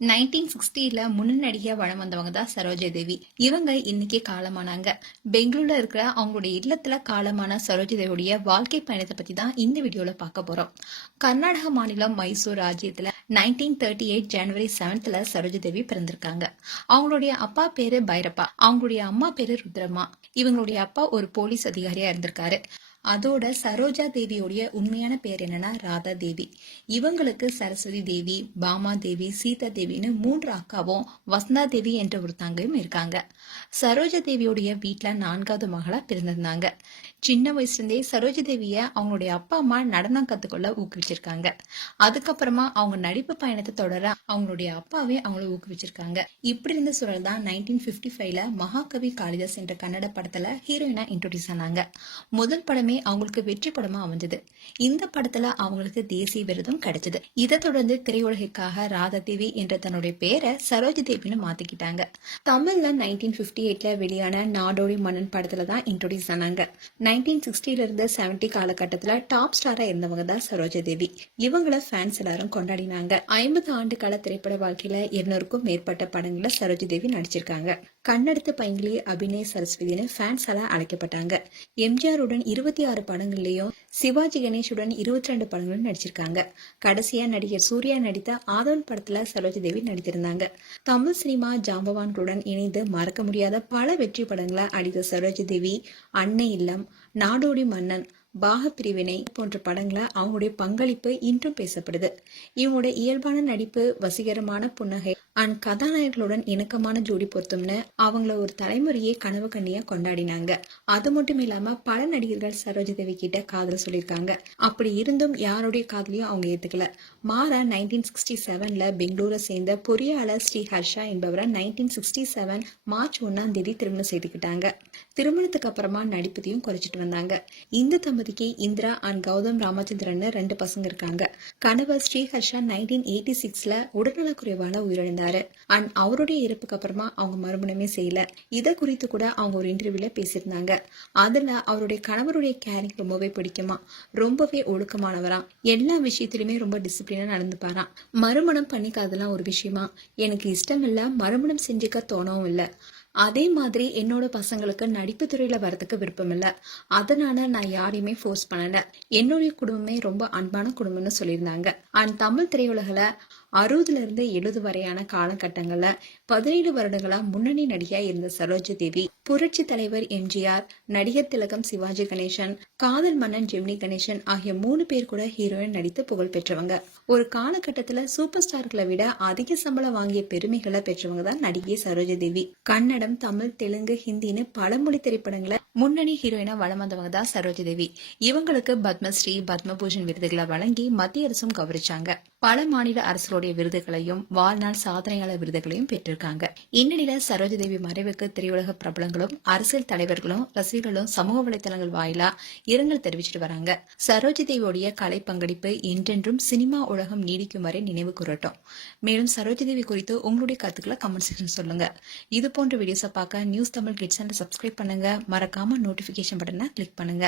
1960ல முன்னணியா வளம் வந்தவங்க தான் சரோஜா தேவி. இவங்க இன்னைக்கு காலமானாங்க. பெங்களூர்ல இருக்கிற அவங்களுடைய இல்லத்துல காலமான சரோஜா தேவியுடைய வாழ்க்கை பயணத்தை பத்தி தான் இந்த வீடியோல பார்க்க போறோம். கர்நாடக மாநிலம் மைசூர் ராஜ்யத்துல 1938 ஜனவரி 7th சரோஜா தேவி பிறந்திருக்காங்க. அவங்களுடைய அப்பா பேரு பைரப்பா, அவங்களுடைய அம்மா பேரு ருத்ரம்மா. இவங்களுடைய அப்பா ஒரு போலீஸ் அதிகாரியா இருந்திருக்காரு. அதோட சரோஜா தேவியோடைய உண்மையான பேர் என்னன்னா ராதா தேவி. இவங்களுக்கு சரஸ்வதி தேவி, பாமா தேவி, சீதா தேவின்னு 3 அக்காவும் வசந்தா தேவி என்ற ஒரு தங்கையும் இருக்காங்க. சரோஜா தேவியோடைய வீட்டுல 4வது மகளா பிறந்திருந்தாங்க. சின்ன வயசுல இருந்தே சரோஜா தேவிய அவங்களுடைய அப்பா அம்மா நடனம் கத்துக்கொள்ள ஊக்குவிச்சிருக்காங்க. அதுக்கப்புறமா அவங்க நடிப்பு பயணத்தை தொடர அவங்களுடைய அப்பாவே அவங்கள ஊக்குவிச்சிருக்காங்க. இப்படி இருந்த சூழல் தான் 1955ல மகாகவி காளிதாஸ் என்ற கன்னட படத்துல ஹீரோயினா இன்ட்ரோடியூஸ் ஆனாங்க. முதல் படமே அவங்களுக்கு வெற்றி படமா அமைஞ்சது. இந்த படத்துல அவங்களுக்கு தேசிய விருதும் கிடைச்சது. இதை தொடர்ந்து திரையுலகிற்காக ராதா தேவி என்ற தன்னுடைய பேரை சரோஜா தேவின்னு மாத்திக்கிட்டாங்க. தமிழ்ல 1958ல வெளியான நாடோடி மன்னன் படத்துல தான் இன்ட்ரோடியூஸ் ஆனாங்க. 1960ல இருந்து 70 காலகட்டத்துல டாப் ஸ்டாரா இருந்தவங்க தான் சரோஜா தேவி. இவங்கள ஃபேன்ஸ் எல்லாரும் கொண்டாடினாங்க. 50 ஆண்டு கால திரைப்பட வாழ்க்கையில 200க்கும் மேற்பட்ட படங்கள்ல சரோஜா தேவி நடிச்சிருக்காங்க. கண்ணெடுத்து பைங்கிலி அபிநய சரஸ்வதினு ஃபேன்ஸ் எல்லாம் அழைக்கப்பட்டாங்க. எம்ஜிஆருடன் 26 படங்கள்லயும் சிவாஜி கணேஷுடன் 22 படங்களும் நடிச்சிருக்காங்க. கடைசியா நடிகர் சூர்யா நடித்த ஆதவன் படத்துல சரோஜா தேவி நடித்திருந்தாங்க. தமிழ் சினிமா ஜாம்பவான்களுடன் இணைந்து மறக்க முடியாத பல வெற்றி படங்களை அடித்த சரோஜா தேவி அன்னை இல்லம், நாடோடி மன்னன், பாக பிரிவினை போன்ற படங்களை அவங்களுடைய பங்களிப்பு இன்றும் பேசப்படுது. இவங்களுடைய இயல்பான நடிப்பு, வசீகரமான புன்னகை அண்ட் கதாநாயகர்களுடன் இணக்கமான ஜோடி பொருத்தம்னு அவங்கள ஒரு தலைமுறையே கனவு கண்ணியா கொண்டாடினாங்க. அது மட்டும் இல்லாம பல நடிகர்கள் சரோஜா தேவி கிட்ட காதல் சொல்லியிருக்காங்க. அப்படி இருந்தும் யாருடைய காதலையும் அவங்க ஏத்துக்கல. மாறா 1967ல பெங்களூரை சேர்ந்த பொறியாளர் ஸ்ரீ ஹர்ஷா என்பவரை 1967 மார்ச் 1ஆம் தேதி திருமணம் செய்துக்கிட்டாங்க. திருமணத்துக்கு அப்புறமா நடிப்பதையும் குறைச்சிட்டு வந்தாங்க. இந்த தம்பதிக்கு இந்திரா அண்ட் கௌதம் ராமச்சந்திரன் 2 பசங்க இருக்காங்க. கணவர் ஸ்ரீஹர்ஷா 1986ல உடல்நலக்குறைவால உயிரிழந்தார். அண்ட் அவருடைய இறப்புக்கு அப்புறமா அவங்க மறுமணமே செய்யல. இத குறித்து கூட அவங்க ஒரு இன்டர்வியூல பேசியிருந்தாங்க. அதுல அவருடைய கணவருடைய கேரிங் ரொம்பவே பிடிக்குமா, ரொம்பவே ஒழுக்கமானவரா, எல்லா விஷயத்திலுமே ரொம்ப டிசிப்ளினா நடந்துப்பாராம். மறுமணம் பண்ணிக்காதெல்லாம் ஒரு விஷயமா, எனக்கு இஷ்டம் இல்ல, மறுமணம் செஞ்சுக்க தோணவும் இல்ல. அதே மாதிரி என்னோட பசங்களுக்கு நடிப்பு துறையில வரதுக்கு விருப்பம் இல்ல. அதனால நான் யாரையுமே ஃபோர்ஸ் பண்ணல. என்னுடைய குடும்பமே ரொம்ப அன்பான குடும்பம்னு சொல்லியிருந்தாங்க. அண்ட் தமிழ் திரையுலகில 60ல இருந்து 70 வரையான காலகட்டங்கள்ல 17 வருடங்களா முன்னணி நடிகையா இருந்த சரோஜா தேவி புரட்சி தலைவர் எம்ஜிஆர், நடிகர் திலகம் சிவாஜி கணேசன், காதல் மன்னன் ஜெமினி கணேசன் ஆகிய 3 பேர் கூட ஹீரோயின் நடித்து புகழ் பெற்றவங்க. ஒரு காலகட்டத்துல சூப்பர் ஸ்டார்களை விட அதிக சம்பளம் வாங்கிய பெருமைகளை பெற்றவங்க தான் நடிகை சரோஜா தேவி. கன்னடம், தமிழ், தெலுங்கு, ஹிந்தின்னு பல மொழி திரைப்படங்களை முன்னணி ஹீரோயினா வளம் வந்தவங்க தான் சரோஜா தேவி. இவங்களுக்கு பத்மஸ்ரீ, பத்மபூஷன் விருதுகளை வழங்கி மத்திய அரசும் கௌரவிச்சாங்க. பல மாநில அரசுடைய விருதுகளையும் வாழ்நாள் சாதனையாளர் விருதுகளையும் பெற்றிருக்காங்க. இந்நிலையில சரோஜா தேவி மறைவுக்கு திரையுலக பிரபலங்களும் அரசியல் தலைவர்களும் ரசிகர்களும் சமூக வலைதளங்கள் வாயிலா இரங்கல் தெரிவிச்சிட்டு வராங்க. சரோஜா தேவியோடைய கலை பங்களிப்பு என்றென்றும் சினிமா உலகம் நீடிக்கும் வரை நினைவு கூறட்டும். மேலும் சரோஜா தேவி குறித்து உங்களுடைய கருத்துக்களை கமெண்ட் செக்ஷன் சொல்லுங்க. இது போன்ற வீடியோஸை பார்க்க நியூஸ் தமிழ் கிட்ஸ் சேனலை சப்ஸ்கிரைப் பண்ணுங்க. மறக்காம நோட்டிபிகேஷன் பட்டனை கிளிக் பண்ணுங்க.